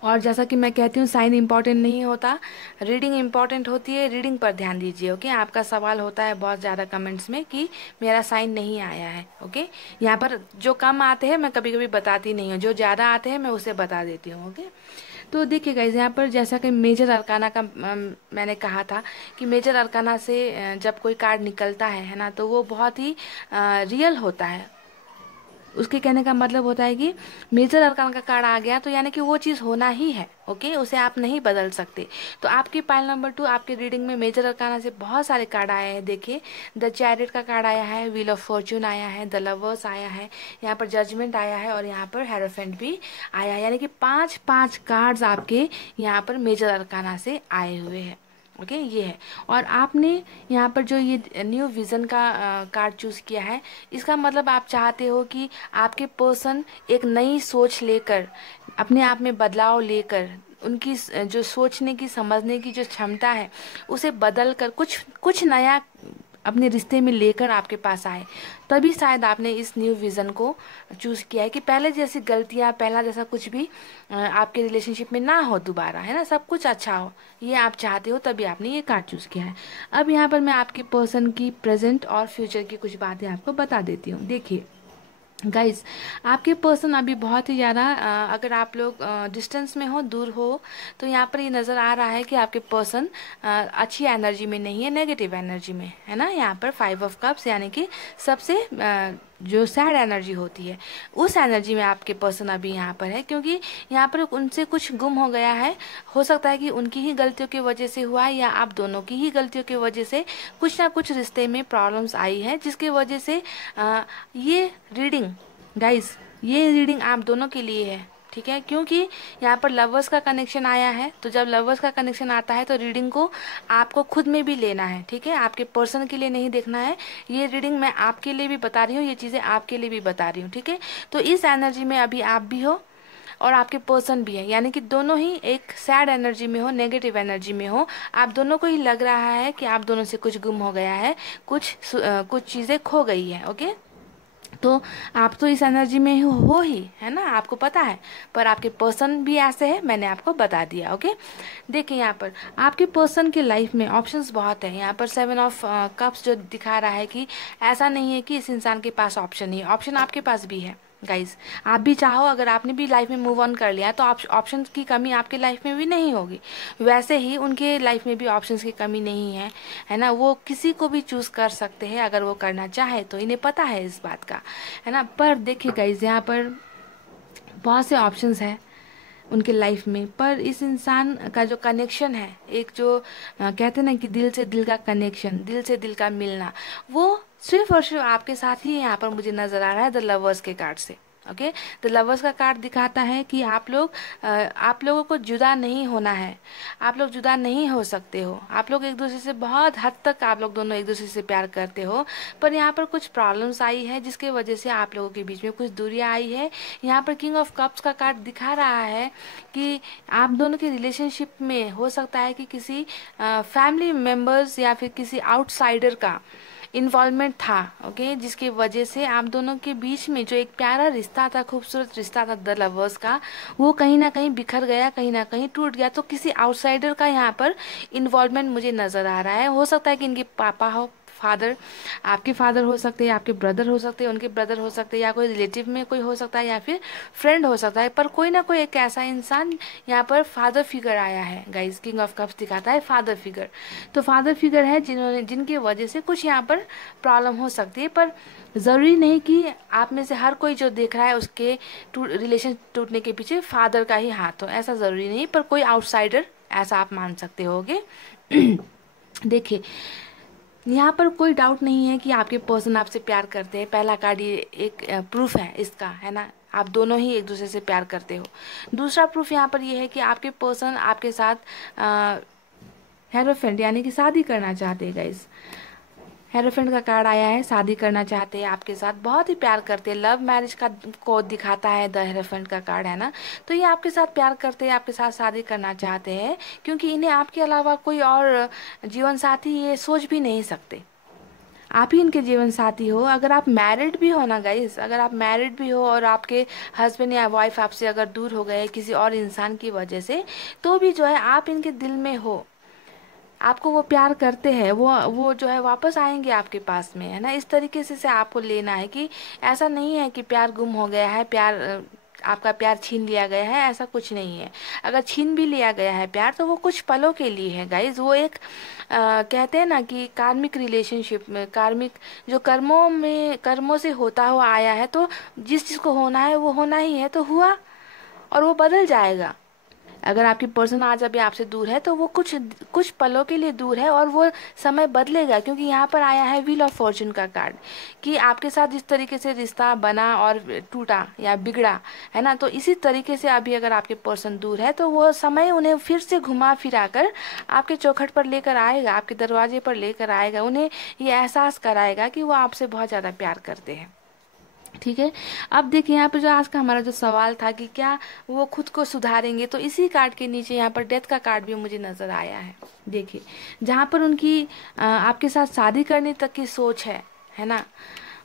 और जैसा कि मैं कहती हूँ साइन इंपॉर्टेंट नहीं होता, रीडिंग इंपॉर्टेंट होती है। रीडिंग पर ध्यान दीजिए। ओके, आपका सवाल होता है बहुत ज़्यादा कमेंट्स में कि मेरा साइन नहीं आया है। ओके, यहाँ पर जो कम आते हैं मैं कभी कभी बताती नहीं हूँ, जो ज़्यादा आते हैं मैं उसे बता देती हूँ। ओके, तो देखिए गाइज यहाँ पर जैसा कि मेजर अरकाना का मैंने कहा था कि मेजर अरकाना से जब कोई कार्ड निकलता है ना, तो वो बहुत ही रियल होता है। उसके कहने का मतलब होता है कि मेजर अरकान का कार्ड आ गया तो यानी कि वो चीज़ होना ही है। ओके, उसे आप नहीं बदल सकते। तो आपकी पाइल नंबर 2 आपके रीडिंग में मेजर अरकाना से बहुत सारे कार्ड आए हैं। देखिए, द चैरियट का कार्ड आया है, व्हील ऑफ फॉर्चून आया है, द लवर्स आया है, यहाँ पर जजमेंट आया है और यहाँ पर हेरोफेंट भी आया है, यानी कि 5-5 कार्ड्स आपके यहाँ पर मेजर अरकाना से आए हुए हैं। ओके, ये है। और आपने यहाँ पर जो ये न्यू विज़न का कार्ड चूज़ किया है, इसका मतलब आप चाहते हो कि आपके पर्सन एक नई सोच लेकर, अपने आप में बदलाव लेकर, उनकी जो सोचने की, समझने की जो क्षमता है उसे बदल कर कुछ नया अपने रिश्ते में लेकर आपके पास आए। तभी शायद आपने इस न्यू विज़न को चूज़ किया है कि पहले जैसी गलतियाँ, पहला जैसा कुछ भी आपके रिलेशनशिप में ना हो दोबारा, है ना, सब कुछ अच्छा हो, ये आप चाहते हो, तभी आपने ये कार्ड चूज़ किया है। अब यहाँ पर मैं आपके पर्सन की प्रेजेंट और फ्यूचर की कुछ बातें आपको बता देती हूँ। देखिए गाइज, आपके पर्सन अभी बहुत ही ज़्यादा, अगर आप लोग डिस्टेंस में हो, दूर हो, तो यहाँ पर ये नज़र आ रहा है कि आपके पर्सन अच्छी एनर्जी में नहीं है, नेगेटिव एनर्जी में है ना। यहाँ पर 5 ऑफ कप्स, यानी कि सबसे जो सैड एनर्जी होती है, उस एनर्जी में आपके पर्सन अभी यहाँ पर है, क्योंकि यहाँ पर उनसे कुछ गुम हो गया है। हो सकता है कि उनकी ही गलतियों की वजह से हुआ है, या आप दोनों की ही गलतियों की वजह से कुछ ना कुछ रिश्ते में प्रॉब्लम्स आई है, जिसकी वजह से ये रीडिंग गाइस, ये रीडिंग आप दोनों के लिए है। ठीक है, क्योंकि यहाँ पर लवर्स का कनेक्शन आया है, तो जब लवर्स का कनेक्शन आता है तो रीडिंग को आपको खुद में भी लेना है। ठीक है, आपके पर्सन के लिए नहीं देखना है। ये रीडिंग मैं आपके लिए भी बता रही हूँ, ये चीज़ें आपके लिए भी बता रही हूँ। ठीक है, तो इस एनर्जी में अभी आप भी हो और आपके पर्सन भी है, यानी कि दोनों ही एक सैड एनर्जी में हो, नेगेटिव एनर्जी में हो। आप दोनों को ही लग रहा है कि आप दोनों से कुछ गुम हो गया है, कुछ चीज़ें खो गई है। ओके, तो आप तो इस एनर्जी में हो ही, है ना, आपको पता है, पर आपके पर्सन भी ऐसे है, मैंने आपको बता दिया। ओके, देखिए यहाँ पर आपके पर्सन की लाइफ में ऑप्शंस बहुत है। यहाँ पर 7 ऑफ कप्स जो दिखा रहा है कि ऐसा नहीं है कि इस इंसान के पास ऑप्शन ही है, ऑप्शन आपके पास भी है गाइज। आप भी चाहो, अगर आपने भी लाइफ में मूव ऑन कर लिया तो ऑप्शन की कमी आपके लाइफ में भी नहीं होगी। वैसे ही उनके लाइफ में भी ऑप्शंस की कमी नहीं है, है ना। वो किसी को भी चूज कर सकते हैं अगर वो करना चाहे तो, इन्हें पता है इस बात का, है ना। पर देखिए गाइज, यहाँ पर बहुत से ऑप्शंस हैं उनके लाइफ में, पर इस इंसान का जो कनेक्शन है, एक जो कहते हैं ना कि दिल से दिल का कनेक्शन, दिल से दिल का मिलना, वो सिर्फ और सिर्फ आपके साथ ही यहाँ पर मुझे नजर आ रहा है द लवर्स के कार्ड से। ओके, द लवर्स का कार्ड दिखाता है कि आप लोगों को जुदा नहीं होना है, आप लोग जुदा नहीं हो सकते हो। आप लोग एक दूसरे से बहुत हद तक, आप लोग दोनों एक दूसरे से प्यार करते हो, पर यहाँ पर कुछ प्रॉब्लम्स आई है जिसके वजह से आप लोगों के बीच में कुछ दूरियां आई है। यहाँ पर किंग ऑफ कप्स का कार्ड दिखा रहा है कि आप दोनों के रिलेशनशिप में हो सकता है कि किसी फैमिली मेम्बर्स या फिर किसी आउटसाइडर का इन्वॉल्वमेंट था, ओके, जिसकी वजह से आप दोनों के बीच में जो एक प्यारा रिश्ता था, खूबसूरत रिश्ता था द लवर्स का, वो कहीं ना कहीं बिखर गया, कहीं ना कहीं टूट गया। तो किसी आउटसाइडर का यहाँ पर इन्वॉल्वमेंट मुझे नजर आ रहा है। हो सकता है कि इनके पापा हो, फादर, आपके फादर हो सकते हैं, आपके ब्रदर हो सकते हैं, उनके ब्रदर हो सकते हैं, या कोई रिलेटिव में कोई हो सकता है, या फिर फ्रेंड हो सकता है। पर कोई ना कोई एक ऐसा इंसान यहाँ पर फादर फिगर आया है गाइस। किंग ऑफ कप्स दिखाता है फादर फिगर। तो फादर फिगर है जिनकी वजह से कुछ यहाँ पर प्रॉब्लम हो सकती है। पर ज़रूरी नहीं कि आप में से हर कोई जो देख रहा है उसके रिलेशन टूटने के पीछे फादर का ही हाथ हो, ऐसा ज़रूरी नहीं। पर कोई आउटसाइडर ऐसा आप मान सकते होगे। देखिए, यहाँ पर कोई डाउट नहीं है कि आपके पर्सन आपसे प्यार करते हैं। पहला कार्ड ये एक प्रूफ है इसका, है ना, आप दोनों ही एक दूसरे से प्यार करते हो। दूसरा प्रूफ यहाँ पर ये है कि आपके पर्सन आपके साथ हेरोफेंट यानी कि शादी करना चाहते हैं गाइस। हेरोफेंट का कार्ड आया है, शादी करना चाहते हैं आपके साथ, बहुत ही प्यार करते हैं। लव मैरिज का को दिखाता है द हेरोफेंट का कार्ड, है ना। तो ये आपके साथ प्यार करते हैं, आपके साथ शादी करना चाहते हैं, क्योंकि इन्हें आपके अलावा कोई और जीवन साथी ये सोच भी नहीं सकते। आप ही इनके जीवन साथी हो। अगर आप मैरिड भी हो ना गाइस, अगर आप मैरिड भी हो और आपके हस्बैंड या वाइफ आपसे अगर दूर हो गए किसी और इंसान की वजह से, तो भी जो है आप इनके दिल में हो, आपको वो प्यार करते हैं, वो जो है वापस आएंगे आपके पास में, है ना। इस तरीके से आपको लेना है कि ऐसा नहीं है कि प्यार गुम हो गया है, प्यार आपका प्यार छीन लिया गया है, ऐसा कुछ नहीं है। अगर छीन भी लिया गया है प्यार तो वो कुछ पलों के लिए है गाइज। वो एक कहते हैं ना कि कार्मिक रिलेशनशिप में, कार्मिक जो कर्मों से होता हुआ आया है, तो जिस चीज को होना है वो होना ही है, तो हुआ और वो बदल जाएगा। अगर आपकी पर्सन आज अभी आपसे दूर है तो वो कुछ कुछ पलों के लिए दूर है और वो समय बदलेगा, क्योंकि यहाँ पर आया है व्हील ऑफ फॉर्चून का कार्ड कि आपके साथ जिस तरीके से रिश्ता बना और टूटा या बिगड़ा, है ना, तो इसी तरीके से अभी अगर आपके पर्सन दूर है तो वो समय उन्हें फिर से घुमा फिरा कर आपके चौखट पर लेकर आएगा, आपके दरवाजे पर लेकर आएगा। उन्हें ये एहसास कराएगा कि वो आपसे बहुत ज़्यादा प्यार करते हैं। ठीक है, अब देखिए यहाँ पे जो आज का हमारा जो सवाल था कि क्या वो खुद को सुधारेंगे, तो इसी कार्ड के नीचे यहाँ पर डेथ का कार्ड भी मुझे नजर आया है। देखिए, जहाँ पर उनकी आपके साथ शादी करने तक की सोच है ना,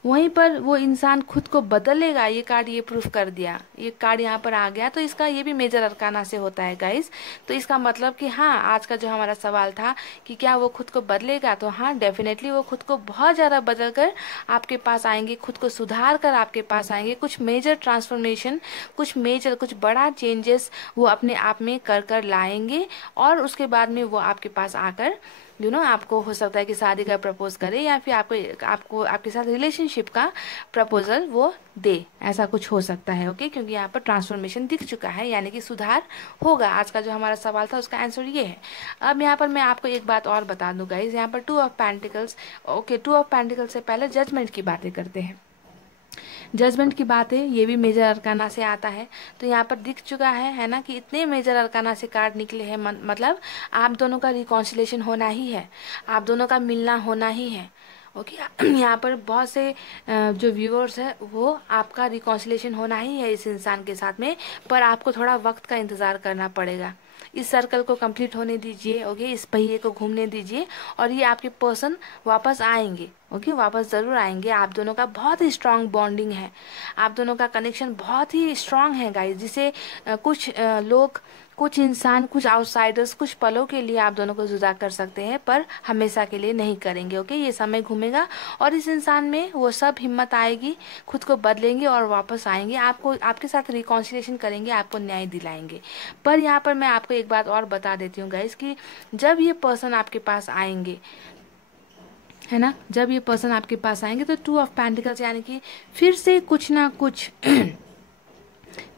वहीं पर वो इंसान खुद को बदलेगा। ये कार्ड ये प्रूफ कर दिया, ये कार्ड यहाँ पर आ गया। तो इसका ये भी मेजर अरकाना से होता है गाइस। तो इसका मतलब कि हाँ, आज का जो हमारा सवाल था कि क्या वो खुद को बदलेगा, तो हाँ डेफिनेटली वो खुद को बहुत ज़्यादा बदल कर आपके पास आएंगे, खुद को सुधार कर आपके पास आएंगे। कुछ मेजर ट्रांसफॉर्मेशन, कुछ बड़ा चेंजेस वो अपने आप में कर कर लाएंगे, और उसके बाद में वो आपके पास आकर आपको हो सकता है कि शादी का प्रपोज करे, या फिर आपको आपके साथ रिलेशनशिप का प्रपोजल वो दे, ऐसा कुछ हो सकता है। ओके, क्योंकि यहाँ पर ट्रांसफॉर्मेशन दिख चुका है, यानी कि सुधार होगा। आज का जो हमारा सवाल था उसका आंसर ये है। अब यहाँ पर मैं आपको एक बात और बता दूं गाइज, यहाँ पर 2 of pentacles. Okay, 2 of pentacles से पहले जजमेंट की बातें करते हैं। जजमेंट की बात है, ये भी मेजर अरकाना से आता है। तो यहाँ पर दिख चुका है ना, कि इतने मेजर अरकाना से कार्ड निकले हैं, मतलब आप दोनों का रिकॉन्सिलेशन होना ही है, आप दोनों का मिलना होना ही है। ओके, यहाँ पर बहुत से जो व्यूअर्स है वो आपका रिकॉन्सिलेशन होना ही है इस इंसान के साथ में, पर आपको थोड़ा वक्त का इंतज़ार करना पड़ेगा। इस सर्कल को कंप्लीट होने दीजिए, ओके, इस पहिए को घूमने दीजिए, और ये आपके पर्सन वापस आएंगे। ओके, वापस ज़रूर आएंगे। आप दोनों का बहुत ही स्ट्रांग बॉन्डिंग है, आप दोनों का कनेक्शन बहुत ही स्ट्रांग है गाइस, जिसे कुछ लोग, कुछ इंसान, कुछ आउटसाइडर्स कुछ पलों के लिए आप दोनों को जुदा कर सकते हैं, पर हमेशा के लिए नहीं करेंगे। ओके, ये समय घूमेगा और इस इंसान में वो सब हिम्मत आएगी, खुद को बदलेंगे और वापस आएंगे, आपको आपके साथ रिकॉन्सिलेशन करेंगे, आपको न्याय दिलाएंगे। पर यहाँ पर मैं आपको एक बात और बता देती हूँ गाइस, कि जब ये पर्सन आपके पास आएंगे, है ना, जब ये पर्सन आपके पास आएंगे तो 2 ऑफ पेंटिकल्स, यानी कि फिर से कुछ ना कुछ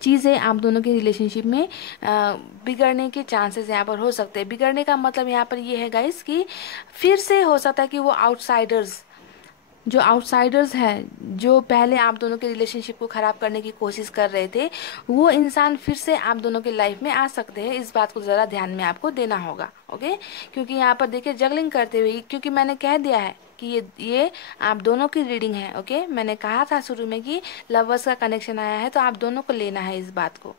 चीज़ें आप दोनों के रिलेशनशिप में बिगड़ने के चांसेस यहाँ पर हो सकते हैं। बिगड़ने का मतलब यहाँ पर ये है गाइस कि फिर से हो सकता है कि वो आउटसाइडर्स हैं, जो पहले आप दोनों के रिलेशनशिप को ख़राब करने की कोशिश कर रहे थे, वो इंसान फिर से आप दोनों के लाइफ में आ सकते हैं। इस बात को ज़रा ध्यान में आपको देना होगा। ओके, क्योंकि यहाँ पर देखिए जगलिंग करते हुए, क्योंकि मैंने कह दिया है कि ये आप दोनों की रीडिंग है। ओके, मैंने कहा था शुरू में कि लवर्स का कनेक्शन आया है, तो आप दोनों को लेना है इस बात को।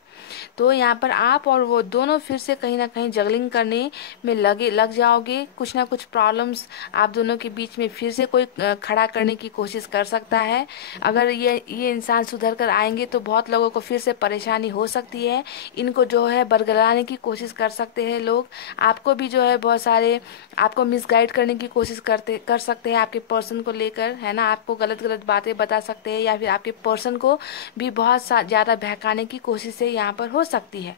तो यहाँ पर आप और वो दोनों फिर से कहीं ना कहीं जगलिंग करने में लग जाओगे। कुछ ना कुछ प्रॉब्लम्स आप दोनों के बीच में फिर से कोई खड़ा करने की कोशिश कर सकता है। अगर ये इंसान सुधर कर आएंगे तो बहुत लोगों को फिर से परेशानी हो सकती है। इनको जो है बरगलाने की कोशिश कर सकते हैं लोग। आपको भी जो है बहुत सारे आपको मिसगाइड करने की कोशिश कर सकते हैं आपके पर्सन को लेकर, है ना। आपको गलत गलत बातें बता सकते हैं या फिर आपके पर्सन को भी बहुत ज़्यादा बहकाने की कोशिश से यहाँ पर हो सकती है।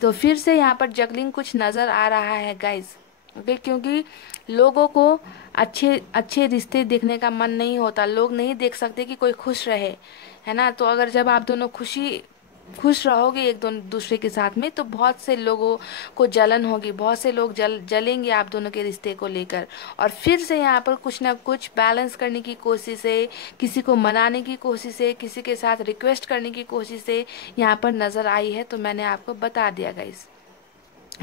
तो फिर से यहाँ पर जगलिंग कुछ नज़र आ रहा है गाइज, ओके। क्योंकि लोगों को अच्छे अच्छे रिश्ते देखने का मन नहीं होता। लोग नहीं देख सकते कि कोई खुश रहे, है ना। तो अगर जब आप दोनों खुश रहोगे एक दूसरे के साथ में, तो बहुत से लोगों को जलन होगी, बहुत से लोग जलेंगे आप दोनों के रिश्ते को लेकर। और फिर से यहाँ पर कुछ ना कुछ बैलेंस करने की कोशिश है, किसी को मनाने की कोशिश है, किसी के साथ रिक्वेस्ट करने की कोशिश है यहाँ पर नज़र आई है। तो मैंने आपको बता दिया गाइस,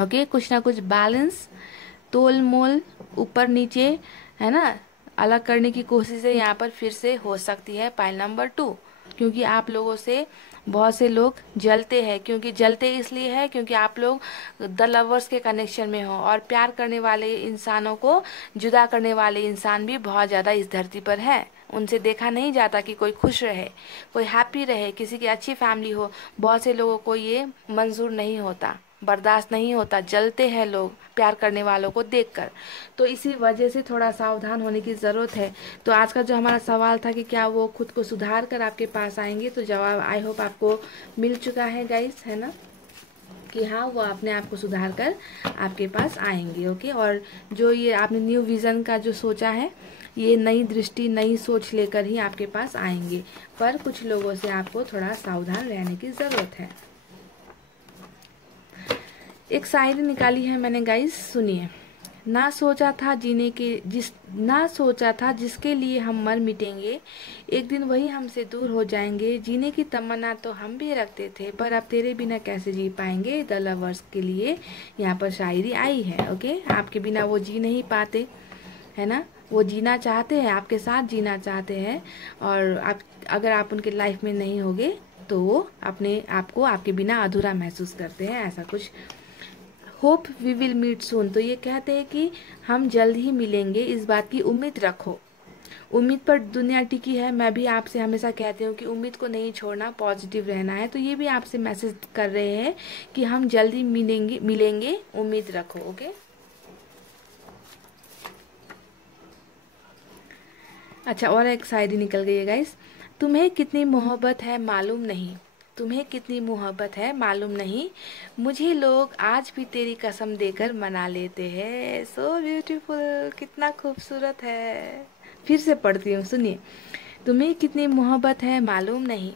ओके। कुछ ना कुछ बैलेंस, तोल मोल, ऊपर नीचे, है ना, अलग करने की कोशिश यहाँ पर फिर से हो सकती है पाइल नंबर 2। क्योंकि आप लोगों से बहुत से लोग जलते हैं। क्योंकि जलते इसलिए है क्योंकि आप लोग द लवर्स के कनेक्शन में हो, और प्यार करने वाले इंसानों को जुदा करने वाले इंसान भी बहुत ज़्यादा इस धरती पर है। उनसे देखा नहीं जाता कि कोई खुश रहे, कोई हैप्पी रहे, किसी की अच्छी फैमिली हो। बहुत से लोगों को ये मंजूर नहीं होता, बर्दाश्त नहीं होता, जलते हैं लोग प्यार करने वालों को देखकर। तो इसी वजह से थोड़ा सावधान होने की ज़रूरत है। तो आज का जो हमारा सवाल था कि क्या वो खुद को सुधार कर आपके पास आएंगे, तो जवाब आई होप आपको मिल चुका है गाइस, है ना, कि हाँ वो अपने आप को सुधार कर आपके पास आएंगे, ओके। और जो ये आपने न्यू विज़न का जो सोचा है, ये नई दृष्टि, नई सोच लेकर ही आपके पास आएंगे। पर कुछ लोगों से आपको थोड़ा सावधान रहने की ज़रूरत है। एक शायरी निकाली है मैंने गाइस, सुनिए। ना सोचा था जिसके लिए हम मर मिटेंगे, एक दिन वही हमसे दूर हो जाएंगे। जीने की तमन्ना तो हम भी रखते थे, पर अब तेरे बिना कैसे जी पाएंगे। द लवर्स के लिए यहाँ पर शायरी आई है, ओके। आपके बिना वो जी नहीं पाते, है ना। वो जीना चाहते हैं, आपके साथ जीना चाहते हैं, और अगर आप उनके लाइफ में नहीं होगे तो वो अपने आप को आपके बिना अधूरा महसूस करते हैं, ऐसा कुछ। Hope we will meet soon, तो ये कहते हैं कि हम जल्द ही मिलेंगे, इस बात की उम्मीद रखो। उम्मीद पर दुनिया टिकी है। मैं भी आपसे हमेशा कहती हूँ कि उम्मीद को नहीं छोड़ना, पॉजिटिव रहना है। तो ये भी आपसे मैसेज कर रहे हैं कि हम जल्द ही मिलेंगे, उम्मीद रखो, ओके। अच्छा, और एक शायरी निकल गई है गाइस। तुम्हें कितनी मोहब्बत है मालूम नहीं, तुम्हें कितनी मोहब्बत है मालूम नहीं, मुझे लोग आज भी तेरी कसम देकर मना लेते हैं। सो ब्यूटीफुल, कितना खूबसूरत है। फिर से पढ़ती हूँ, सुनिए। तुम्हें कितनी मोहब्बत है मालूम नहीं,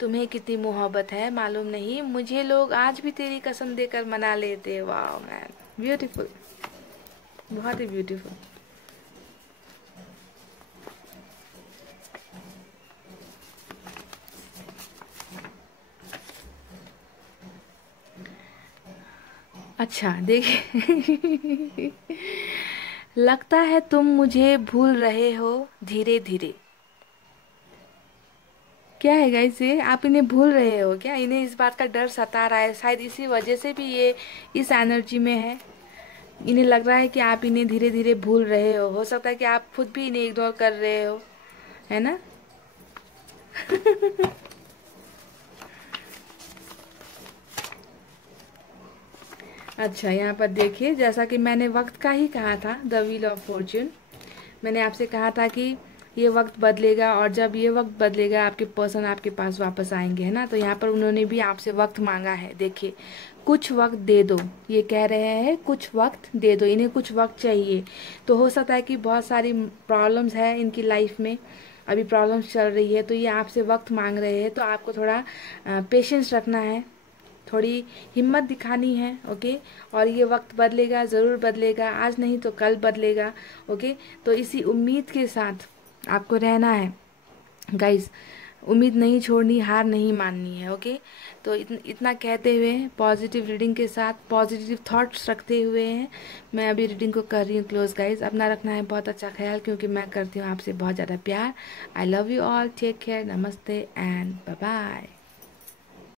तुम्हें कितनी मोहब्बत है मालूम नहीं, मुझे लोग आज भी तेरी कसम देकर मना लेते हैं। वाह मैन, ब्यूटीफुल, बहुत ही ब्यूटीफुल। अच्छा देखिए लगता है तुम मुझे भूल रहे हो धीरे धीरे। क्या है गाइस, ये आप इन्हें भूल रहे हो क्या? इन्हें इस बात का डर सता रहा है, शायद इसी वजह से भी ये इस एनर्जी में है। इन्हें लग रहा है कि आप इन्हें धीरे धीरे भूल रहे हो सकता है कि आप खुद भी इन्हें इग्नोर कर रहे हो, है ना। अच्छा, यहाँ पर देखिए, जैसा कि मैंने वक्त का ही कहा था, द व्हील ऑफ फॉर्च्यून। मैंने आपसे कहा था कि ये वक्त बदलेगा, और जब ये वक्त बदलेगा आपके पर्सन आपके पास वापस आएंगे, है ना। तो यहाँ पर उन्होंने भी आपसे वक्त मांगा है। देखिए, कुछ वक्त दे दो, ये कह रहे हैं कुछ वक्त दे दो, इन्हें कुछ वक्त चाहिए। तो हो सकता है कि बहुत सारी प्रॉब्लम्स है इनकी लाइफ में, अभी प्रॉब्लम्स चल रही है, तो ये आपसे वक्त मांग रहे हैं। तो आपको थोड़ा पेशेंस रखना है, थोड़ी हिम्मत दिखानी है, ओके। और ये वक्त बदलेगा, ज़रूर बदलेगा, आज नहीं तो कल बदलेगा, ओके। तो इसी उम्मीद के साथ आपको रहना है गाइस, उम्मीद नहीं छोड़नी, हार नहीं माननी है, ओके। तो इतना कहते हुए, पॉजिटिव रीडिंग के साथ पॉजिटिव थॉट्स रखते हुए हैं मैं अभी रीडिंग को कर रही हूँ क्लोज गाइस। अपना रखना है बहुत अच्छा ख्याल, क्योंकि मैं करती हूँ आपसे बहुत ज़्यादा प्यार। I love you all, take care, नमस्ते एंड बाय बाय।